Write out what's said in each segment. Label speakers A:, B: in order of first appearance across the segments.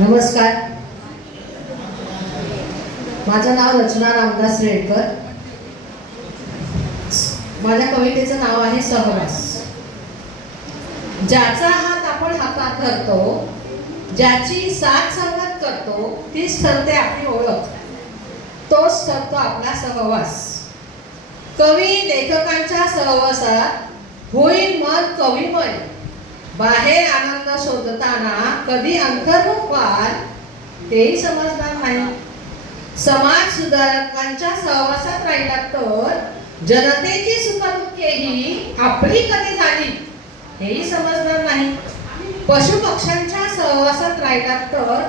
A: नमस्कार. माझं नाव रचना रामदास रेडकर. माझ्या कवितेचं नाव आहे सहवास. ज्याचा हात आपण हातात धरतो ज्याची साथ संगत करतो तीच ठरते आपली ओळख. तोच ठरतो आपला सहवास. कवी लेखकांच्या सहवासात होईल मन कविमय बाहेर आनंद शोधताना कधी अंतर्मुख व्हाल तेही समजणार नाही. समाज सुधारकांच्या सहवासात राहिला तर जनतेची सुखदुःखेही आपली कधी झाली हेही समजणार नाही. पशु पक्ष्यांच्या सहवासात राहिला तर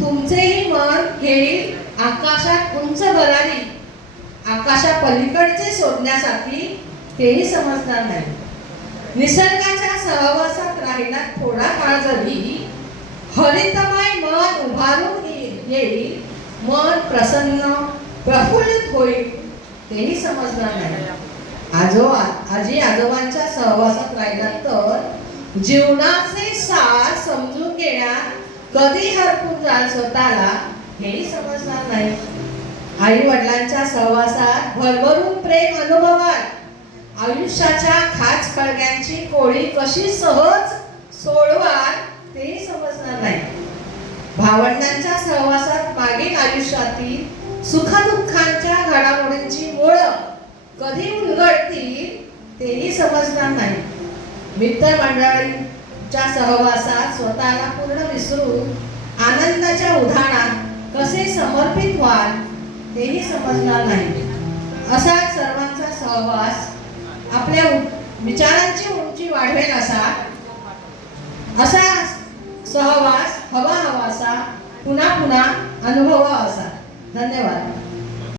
A: तुमचेही मन घेईल आकाशात उंच भरारी आकाशा पलीकडचे शोधण्यासाठी तेही समजणार नाही. निसर्गाच्या सहवास राहिला थोडा काळ जरी हरितमय मन उभारून येईल मन प्रसन्न प्रफुल्लित होईल तेही समजणार नाही. आजोबा आजी आजोबांच्या सहवासात राहिला तर जीवनाचे सार समजून घेण्यात कधी हरपून जाल स्वतःला हेही समजणार नाही. आई वडिलांच्या सहवासात भरभरून प्रेम अनुभवात. आयुष्याच्या खाच कळग्यांची कोळी कशी सहज सोडवाल तेही समजणार नाही. भावंडांच्या सहवासात मागील आयुष्यातील सुखदुःखांच्या घडामोडींची ओळख कधी उलगडतील तेही समजणार नाही. मित्रमंडळींच्या सहवासात स्वतःला पूर्ण विसरून आनंदाच्या उधाणात कसे समर्पित व्हाल तेही समजणार नाही. असा सर्वांचा सहवास आपल्या उ- विचारांची उंची वाढवेल असा पुन्हा पुन्हा अनुभव असा. धन्यवाद.